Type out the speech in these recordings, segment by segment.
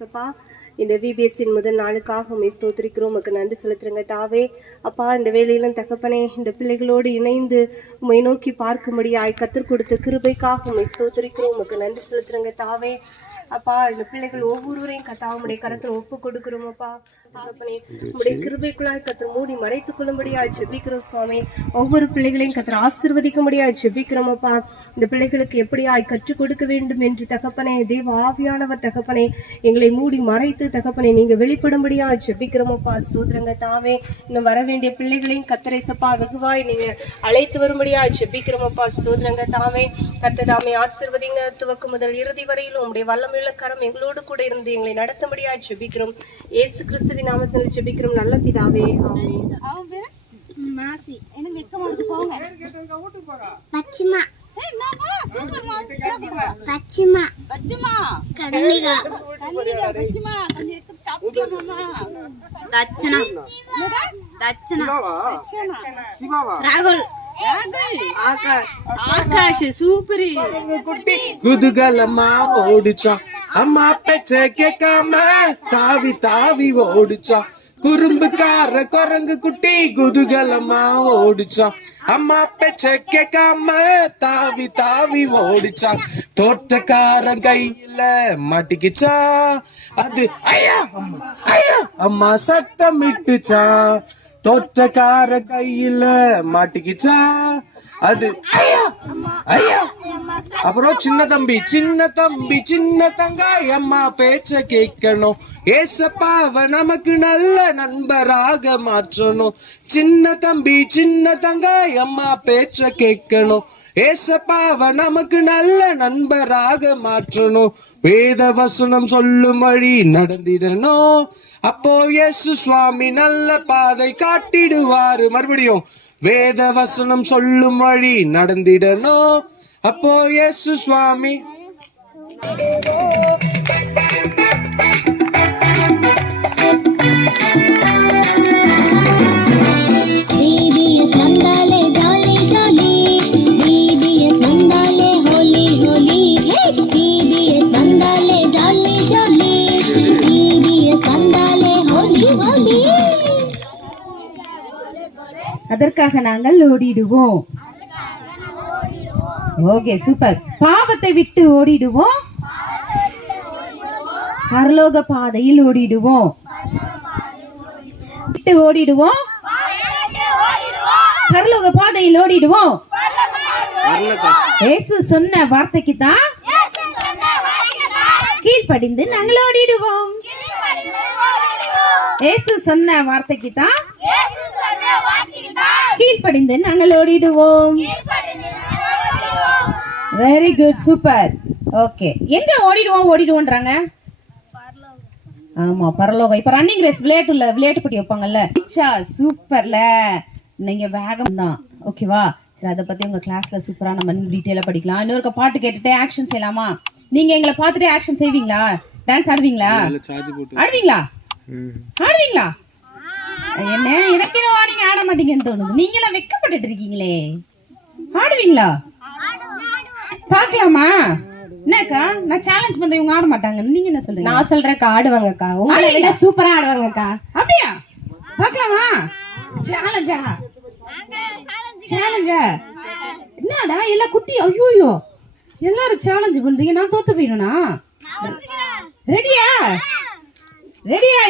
ஏசப்பா. இந்த விபிஎஸ்ஸின் முதல் நாளுக்காக உண்மை ஸ்தோத்திரிக்கிறோம். உமக்கு நன்றி செலுத்துறங்க தாவே. அப்பா, இந்த வேளையிலும் தகப்பனே இந்த பிள்ளைகளோடு இணைந்து உண்மை நோக்கி பார்க்கும்படியாய் கத்தர் கொடுத்த கிருபைக்காக உண்மை ஸ்தோத்திரிக்கிறோம். உமக்கு நன்றி செலுத்துறங்க தாவே. அப்பா, இந்த பிள்ளைகள் ஒவ்வொருவரையும் கத்தாவுடைய கரத்தில் ஒப்பு கொடுக்கிறோம். அப்பா தகப்பனே, உடைய கிருபைக்குள்ளாய் கத்தர் மூடி மறைத்துக் கொள்ளும்படியாய் ஜெபிக்கிறோம் சுவாமி. ஒவ்வொரு பிள்ளைகளையும் கத்தர் ஆசீர்வதிக்கும்படியாய் ஜெபிக்கிறோம். அப்பா, இந்த பிள்ளைகளுக்கு எப்படியாய் கற்றுக் கொடுக்க வேண்டும் என்று தகப்பனே தேவ ஆவியானவர் தகப்பனே எங்களை மூடி மறைத்து தகப்பனே நீங்க வெளிப்படும்படியாய் ஜெபிக்கிறோம். அப்பா ஸ்தோத்திரங்க தாவே. இன்னும் வர வேண்டிய பிள்ளைகளையும் கத்தரேசப்பா வெகுவாய் நீங்க அழைத்து வரும்படியாய் ஜெபிக்கிறோம். அப்பா ஸ்தோத்திரங்க தாவே. கர்த்ததாமே ஆசீர்வதிங்க. துவக்கு முதல் இறுதி வரையிலும் உடைய வல்லமை கரம் எங்களோடு கூட இருந்து எங்களை நடத்தும்படியாய் ஜெபிக்கிறோம். இயேசு கிறிஸ்துவின் நாமத்தில் ஜெபிக்கிறோம் நல்ல பிதாவே, ஆமென். மாசி எனக்கு வெக்கமா இருக்கு. போங்க பச்சிமா பச்சிமா பச்சிமா கன்னிகா பச்சிமா கன்னிகா சாப்பிடுமா தச்சனா தச்சனா சிவாவா ராகுல் ஆகாஷ் சூப்பர் குட்டி குதுகலமா ஓடிச்சா. அம்மா பேச்ச கேட்காம தாவி தாவி ஓடிச்சா. குறும்புக்கார குரங்கு குட்டி குதுகலமா ஓடிச்சா. அம்மா பேச்ச கேட்காம தாவி தாவி ஓடிச்சா. தோட்டக்காரன் கையில மாட்டிக்கிச்சா. அது ஐயா ஐயா அம்மா சத்தம் இட்டுச்சா. தோட்டக்கார கையில மாட்டிக்கிச்சா. அது ஐயா ஐயா. அப்புறம் சின்ன தம்பி சின்ன தங்காய் அம்மா பேச்ச கேட்கணும். ஏசப்பாவ நமக்கு நல்ல நண்பராக மாற்றணும். சின்ன தம்பி சின்ன தங்காய் அம்மா பேச்ச கேட்கணும். ஏசப்பாவ நமக்கு நல்ல நண்பராக மாற்றணும். வேத வசனம் சொல்லும் வழி நடந்திடணும். அப்போ இயேசு சுவாமி நல்ல பாதை காட்டிடுவாரு. மறுபடியும் வேத வசனம் சொல்லும் வழி நடந்திடணும். அப்போ இயேசு சுவாமி அதற்காக நாங்கள் ஓடிடுவோம். Okay super. பாவத்தை விட்டு ஓடிடுவோம். பரலோக பாதையில் ஓடிடுவோம். விட்டு ஓடிடுவோம். பரலோக பாதையில் ஓடிடுவோம். இயேசு சொன்ன வார்த்தைக்கு தான் கீழ்ப்படிந்து நாங்கள் ஓடிடுவோம். இயேசு சொன்ன வார்த்தைக்கு தான் கீழ்ப்படிந்து நாங்கள் ஓடிடுவோம். Very good super. ஓகே, எங்க ஓடிடுவோன்றாங்க? ஆமா பரலோகம். இப்ப ரன்னிங் ரேஸ் விளையாட்டு போட்டி வைப்பாங்கல்ல. சூப்பர்ல. நீங்க வேகம் தான். ஓகேவா? சரி, அதை பத்தி உங்க கிளாஸ்ல சூப்பரா நம்ம டீட்டெயிலா படிக்கலாம். இன்னொரு பாட்டு கேட்டுட்டு ஆக்ஷன் செய்யலாமா? நீங்க எங்களை பார்த்துட்டு ஆக்ஷன் செய்வீங்களா? டான்ஸ் ஆடுவீங்களா? ஆடுவீங்களா? என்ன எனக்கு நீங்க ஆட மாட்டீங்கன்னு தோணுது. நீங்க எல்லாம் வெக்கப்பட்டு இருக்கீங்களே. ஆடுவீங்களா? பாக்கலாமா? என்னக்கா நான் சேலஞ்ச் பண்றேன், இவங்க ஆட மாட்டாங்க. நீங்க என்ன சொல்றீங்க? நான் சொல்றேன்க்கா, ஆடுவாங்கக்கா. உங்களை விட சூப்பரா ஆடுவாங்கக்கா. அப்படியா? பாக்கலாமா? சேலஞ்சா? என்னடா எல்லாம் குட்டி? ஐயோ எல்லாரும் சேலஞ்ச் பண்றீங்க. நான் தோத்து போயிடுனா? ரெடியா?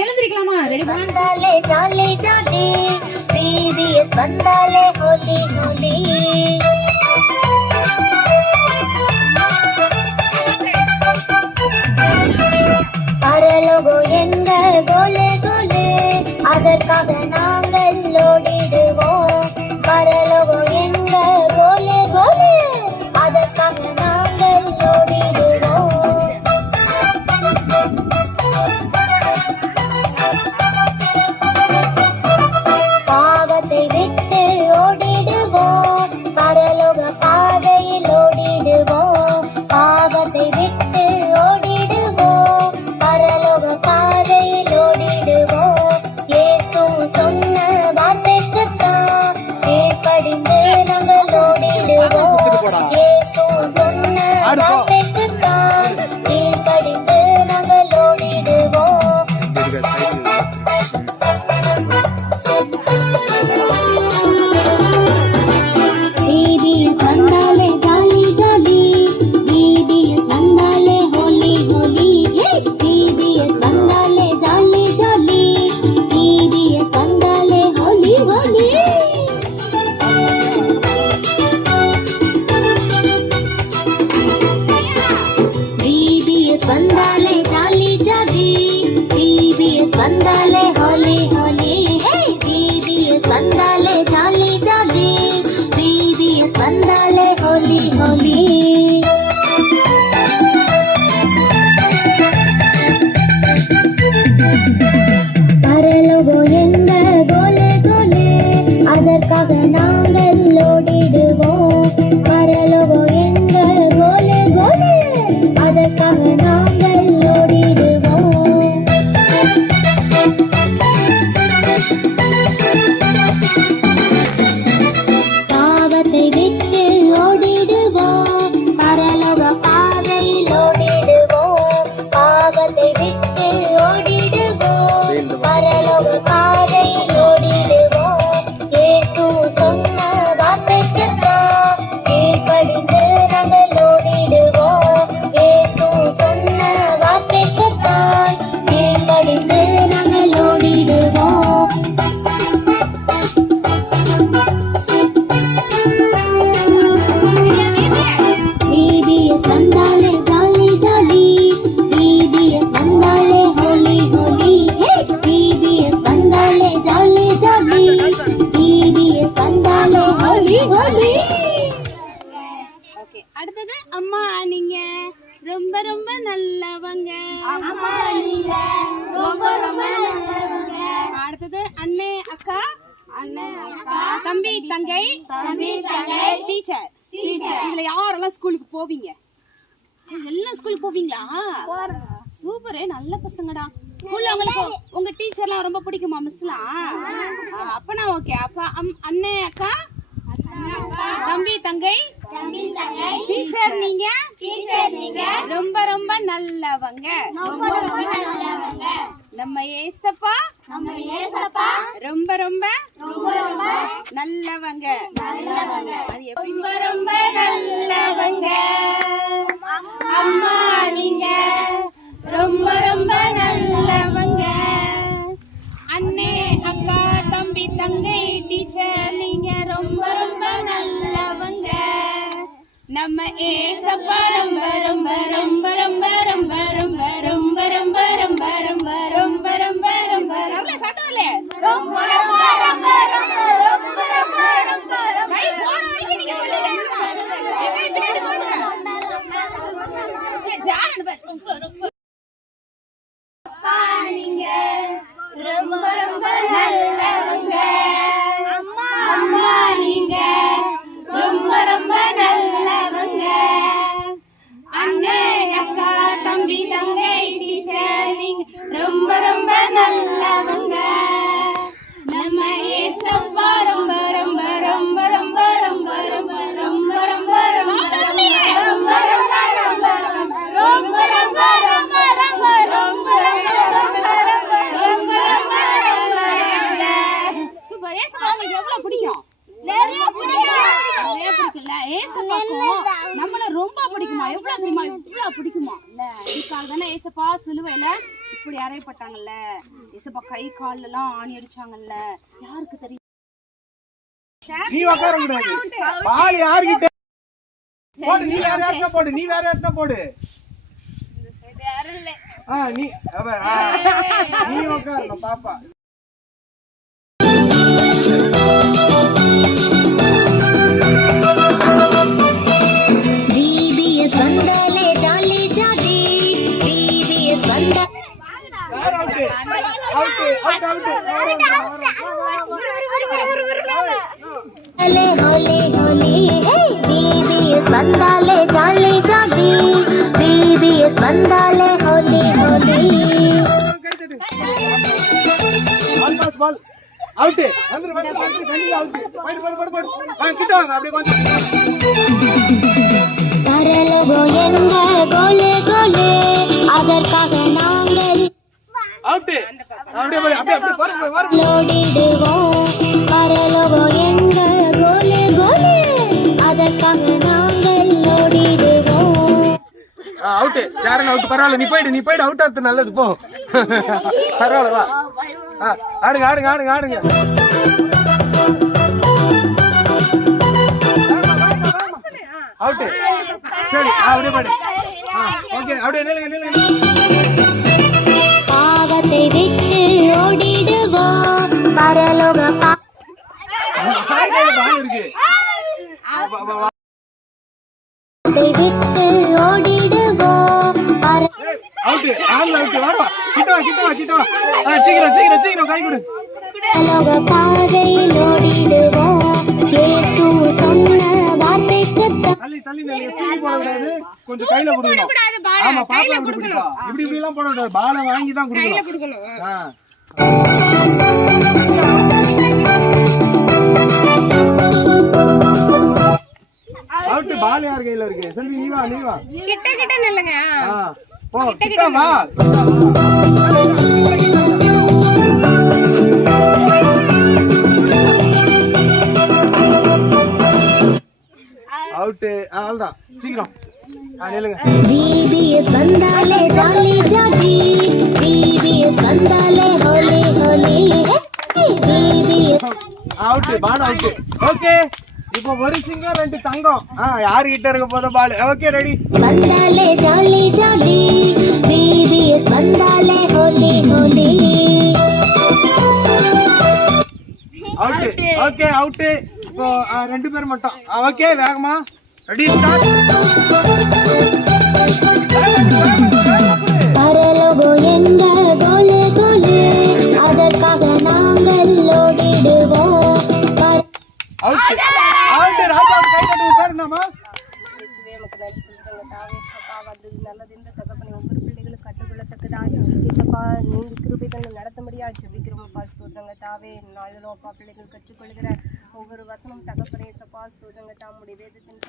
எழுந்திருக்கலாமா? ரெடி? வந்தாலே ஜாலி ஜாலி விபிஎஸ் வந்தாலே ஹோலி ஹோலி. பரலோகோ எங்க கோலே கோலே அதற்காக நாங்கள் ஓடிடுவோம். பரலோகோ எங்க கோலே கோலே அதற்காக நாங்கள் ஓடிடுவோம். பாவத்தை விட்டு ஓடிடுவோம். பரலோக பாதையில் ஓடிடுவோம். பாவத்தை விட்டு ஓடிடுவோம். பரலோக பாதையில் ஓடிடுவோம். இயேசு சொன்ன அடுத்தது அண்ணே அக்கா தம்பி தங்கை டீச்சர் இதுல யாரெல்லாம் ஸ்கூலுக்கு போவீங்க? எல்லாம் ஸ்கூலுக்கு போவீங்களா? சூப்பரே, நல்ல பசங்கடா. ஸ்கூல்ல உங்களுக்கு உங்க டீச்சர்லாம் ரொம்ப பிடிக்குமா? மிஸ்லாம்? அப்பனா ஓகே. அப்ப அண்ணே அக்கா தம்பி தங்கை டீச்சர் நீங்க ரொம்ப ரொம்ப நல்லவங்க. நம்ம ஏசப்பா ரொம்ப ரொம்ப நல்லவங்க. அது ரொம்ப ரொம்ப நல்லவங்க. அம்மா நீங்க ரொம்ப ரொம்ப நல்லவங்க. அண்ணே அக்கா தம்பி தங்கை டீச்சர் நீங்க ரொம்ப ரொம்ப நல்லவங்க. நம்ம ஏசப்பா ரொம்ப ரொம்ப ரொம்ப ரொம்ப ரொம்ப ரொம்ப ரொம்ப ரொம்ப ரொம்ப ரொம்ப ரொம்ப ரொம்ப ரொம்ப ரொம்ப சத்தம்ல ரொம்ப ரொம்ப ரொம்ப ரொம்ப ரொம்ப ரொம்ப ரொம்ப கை போன வரைக்கும் நீங்க சொல்லுங்க. கை பின்னாடி போடுங்க. ஜானன் பாரு ரொம்ப ரொம்ப நீங்க ரொம்ப ரொம்ப நல்லவங்க. அம்மா நீங்க ரொம்ப ரொம்ப நல்லவங்க. அண்ணே அக்கா தம்பி தங்கை டீச்சர் நீங்க ரொம்ப ரொம்ப நல்லவங்க. நம்ம ஏசப்பா ரொம்ப ரொம்ப ரொம்ப ரொம்ப ரொம்ப ரொம்ப ரொம்ப ரொம்ப ரொம்ப ரொம்ப ரொம்ப ரொம்ப ரொம்ப சூப்பர். ஏசப்பா உங்களுக்கு எவ்வளவு பிடிக்கும்? நிறைய பிடிக்கும்ல. ஏசப்பாக்கும் நம்மள ரொம்ப பிடிக்குமா? எவ்வளவு தெரியுமா? இவ்வளவு பிடிக்குமா? இல்ல இதுக்காக தானே ஏசப்பா சிலுவையில இப்படி அறையப்பட்டாங்கல்ல. ஏசப்பா கை கால்ல எல்லாம் ஆணி அடிச்சாங்கல்ல. யாருக்கு தெரியும்? நீ உட்கார கூடாது. பால் யார்கிட்ட போடு. நீ வேற யார்கிட்ட போடு. நீ வேற யார்கிட்ட போடு. நீ நீ உட்காரணும் பாப்பா. BBS வந்தாலே ஜாலி ஜாலி. BBS வந்தாலே ஹோலி ஹோலி. BBS வந்தாலே ஜாலி ஜாலி. BBS வந்தாலே ஹோலி ஹோலி. Ball out. வந்து வந்து கண்டிப்பா அவுட். போடு போடு போடு. கிட்ட வாங்க அப்படியே கொஞ்சம். பரலோகோ எங்க கோலே கோலே அதற்காக நாங்கள் அவுட். அப்படியே போடு. அப்படியே அப்படியே பாரு லோடிடுவோம். பரலோகோ எங்க கோலே கோலே அதற்காக நாங்கள் லோடிடுவோம். அவுட். யாரன அவுட். பரவாயில்ல, நீ போயிடு அவுட் ஆத்து நல்லது போ. பரவாயில்ல வா. ஆடுங்க ஆடுங்க ஆடுங்க ஆடுங்க. அவுட். சரி அப்படியே பாடு. ஓகே அப்படியே நில்லுங்க. பாவத்தை விட்டு ஓடிடுவோம். பரலோக பால் இருக்கு. பாவத்தை விட்டு ஓடிடுவோம். அவுட். All out. வாடா. கிட்ட வா. சீக்கிரம் கை கொடு. பரலோக பாதையில் ஓடிடுவோம். இயேசு சொன்ன வார்த்தைக்கு தள்ளி தூக்கி போட கூடாது. கொஞ்சம் கையில கொடுக்கணும். ஆமா பாப்பா கொடுக்கணும். இப்படி எல்லாம் போட கூடாது. பாலை வாங்கி தான் கொடுக்கணும். அவுட். பால் யார் கையில இருக்கு? செல்வி நீ வா. கிட்ட நில்லுங்க. போ கிட்ட வா. அவுட். அவ்வளவுதான். சீக்கிரம் நில்லுங்க. BBS வந்தாலே ஜாலி ஜாலி. BBS வந்தாலே Holi Holi. BBS out. Ball out. Okay, இப்போ ஒரு சிங்கம் 2 தங்கம். யாரு கிட்ட இருக்க போத பால்? Okay ready. வந்தாலே ஜாலி ஜாலி. BBS வந்தாலே Holi Holi. Out. Okay out. இப்போ 2 பேர் மட்டும். ஓகே வேகமா ரெடி ஸ்டார்ட். பரலோகோ அவுட் ராஜாவுக்கு கை தட்டுங்க. பேர் என்னம்மா? இயேசுவே உமக்கு நன்றி செலுத்துறோங்க தாவே. அப்பா வந்தது நல்லது இந்த தகப்பனை ஒவ்வொரு பிள்ளைகளும் கற்றுக்கொள்ளத்தக்கதா இயேசப்பா நீங்க கிருபைகள் நடத்தும்படியா ஜெபிக்கிறோம் அப்பா. ஸ்தோத்திரங்க தாவே. நாளிலும் அப்பா பிள்ளைகள் கற்றுக்கொள்கிற ஒவ்வொரு வசனம் தகப்பனே சப்பா ஸ்தோத்திரங்க தாமுடைய வேதத்தின்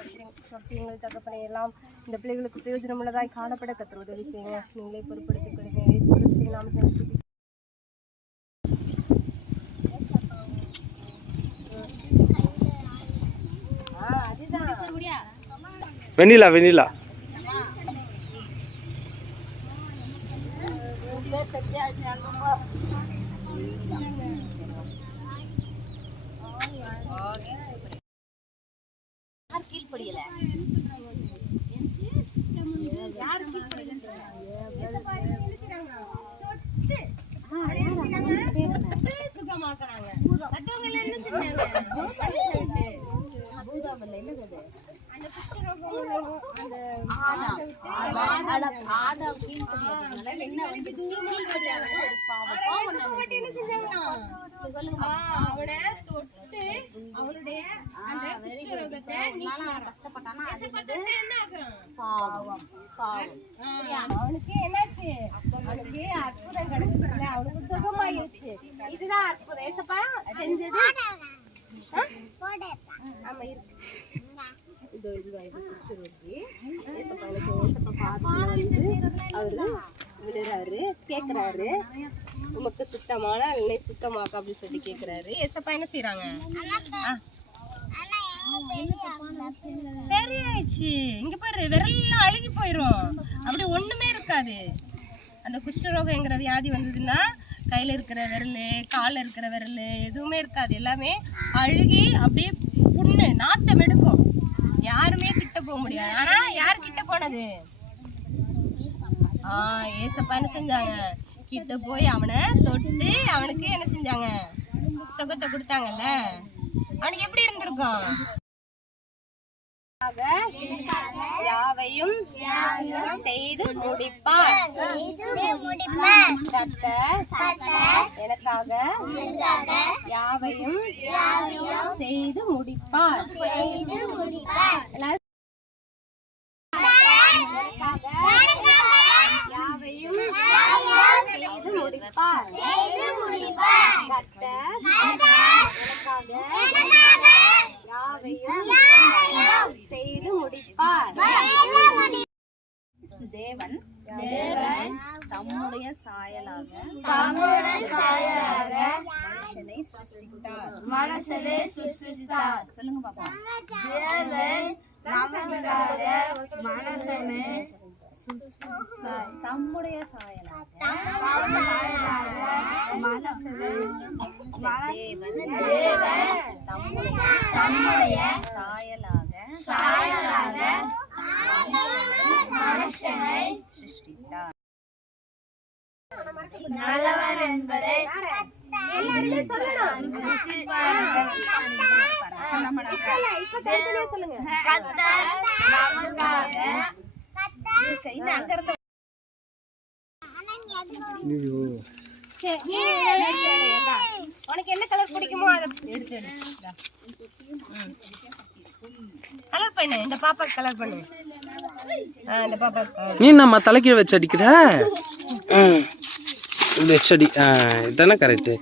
சத்தியங்கள் தகப்பனை எல்லாம் இந்த பிள்ளைகளுக்கு பிரயோஜனம் உள்ளதாய் காணப்பட கர்த்தர் உதவி செய்யுங்க. நீங்களே பொறுப்படுத்திக் கொள்ளுங்க. இயேசு கிறிஸ்துவின் நாமத்தில் ஜெபிக்கிறோம். வெண்ணிலா வெண்ணிலா அவனுக்கு என்னாச்சு? அவனுக்கு அற்புதம் கிடைச்சதுல அவனுக்கு சுகமாயிருச்சு. இதுதான் அற்புதம். ஏசப்பா செஞ்சது. ஆமா இருக்கு. இதோ இதுதான் இது குஷ்டரோகி. ஏசப்பா எனக்கு ஏசப்பா பார்த்து அவரு விடுறாரு, கேக்குறாரு உமக்கு சுத்தமான இல்லை சுத்தமாக்க அப்படின்னு சொல்லி கேக்குறாரு. ஏசப்பா என்ன செய்யறாங்க? சரியாயிடுச்சு. இங்க பாரு விரல்லாம் அழுகி போயிரும். அப்படி ஒண்ணுமே இருக்காது. அந்த குஷ்டரோகங்கிற வியாதி வந்ததுன்னா கையில இருக்கிற விரல், காலில் இருக்கிற விரல் எதுவுமே இருக்காது. எல்லாமே அழுகி அப்படியே புண்ணு நாத்தம் எடுக்கும். யாருமே கிட்ட போக முடியாது. ஆனா யார் கிட்ட போனது? ஏசப்பா என்ன செஞ்சாங்க? கிட்ட போய் அவனை தொட்டு அவனுக்கு என்ன செஞ்சாங்க? சுகத்தை கொடுத்தாங்கல்ல. அவனுக்கு எப்படி இருந்திருக்கும்? யாவையும் செய்து முடிப்பார். எனக்காக யாவையும் செய்து முடிப்பார். யாவையும் செய்து முடிப்பார். செய்து முடிப்பார். தேவன் தம்முடைய சாயலாக மனுஷனை சிருஷ்டித்தார். சொல்லுங்க பாப்பா. தேவன் மனுஷனை தம்முடைய சாயலாக தம்முடைய சாயலாக மனுஷனை சிருஷ்டித்தார். நல்லவர் என்பதை உனக்கு என்ன கலர் பிடிக்குமோ அதை எடுத்து கலர் பண்ணு. இந்த பாப்பா கலர் பண்ணு. இந்த பாப்பா நீ நம்ம தலைக்கு வச்சு அடிக்கிற வச்சடி. இதானே கரெக்டு.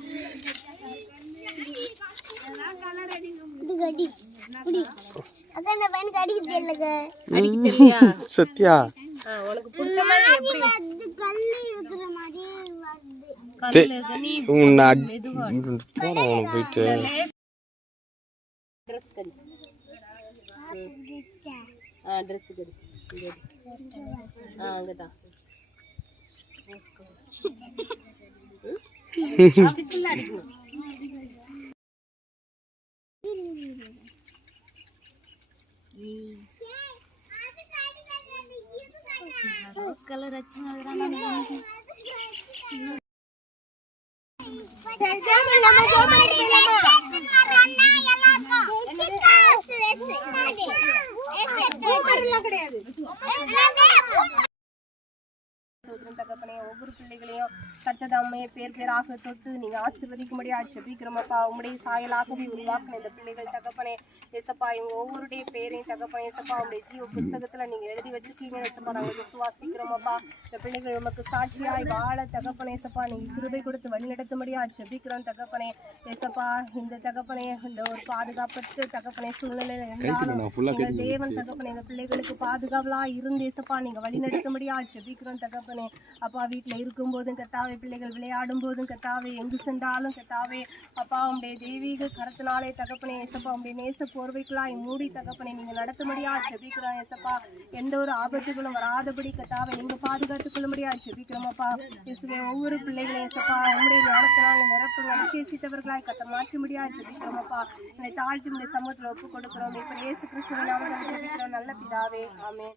சத்யா உனக்கு பிடிச்ச மாதிரி எப்படி போயிட்டு ட்ரெஸ் கடி அங்கதான் அடிக்கணும். கலர் கிடையாது. ஸ்தோத்திரம் தகப்பனே. ஒவ்வொரு பிள்ளைகளையும் கர்த்ததாமே பேர் பேராக தொட்டு நீங்க ஆசீர்வதிக்கும்படியா ஜெபிக்கிறோம் அப்பா. உம்முடைய சாயலாகவே உருவாக்கின இந்த பிள்ளைகள் தகப்பனே ஏசப்பா, இவங்க ஒவ்வொருடைய பேரையும் தகப்பனே ஏசப்பா உங்களுடைய ஜீவ புஸ்தகத்துல நீங்க எழுதி வச்சிருக்கீங்க ஏசப்பா. நாங்கள் விசுவாசிக்கிறோம் அப்பா. இந்த பிள்ளைகள் உமக்கு சாட்சியாய் வாழ தகப்பனே ஏசப்பா நீங்க கிருபை கொடுத்து வழி நடத்தும்படியா ஜெபிக்கிறோம் தகப்பனே ஏசப்பா. இந்த தகப்பனே இந்த ஒரு பாதுகாப்பற்ற தகப்பனே சூழ்நிலை இருந்தாலும் தேவன் தகப்பனே இந்த பிள்ளைகளுக்கு பாதுகாவலா இருந்து ஏசப்பா நீங்க வழி நடத்தும்படியா ஜெபிக்கிறோம் தகப்பனே அப்பா. வீட்டுல இருக்கும் போதும் கத்தாவே, பிள்ளைகள் விளையாடும் போதும் கத்தாவே, எங்கு சென்றாலும் கத்தாவே அப்பா உங்களுடைய தெய்வீக கருத்தினாலே தகப்பனே ஏசப்பா உங்களுடைய நேச போர்வைக்குள்ளாய் மூடி தகப்பனே நீங்க நடத்தும்படியா ஜெபிக்கிறோம் ஏசப்பா. எந்த ஒரு ஆபத்துகளும் வராதபடி கத்தாவே நீங்க பாதுகாத்துக் கொள்ளும்படியா ஜெபிக்கிறோம் அப்பா. இயேசுவே, ஒவ்வொரு பிள்ளைகளையும் ஏசப்பா உங்களுடைய ஞானத்தினால் நிரப்புங்க, விசேஷித்தவர்களாய் கத்த மாற்றும்படியா ஜெபிக்கிறோம் அப்பா. என்னை தாழ்த்தி இந்த சமூகத்துல ஒப்புக் கொடுக்கிறோம். இப்ப இயேசு கிறிஸ்துவின் நாமத்தில் ஜெபிக்கிறோம் நல்ல பிதாவே, ஆமென்.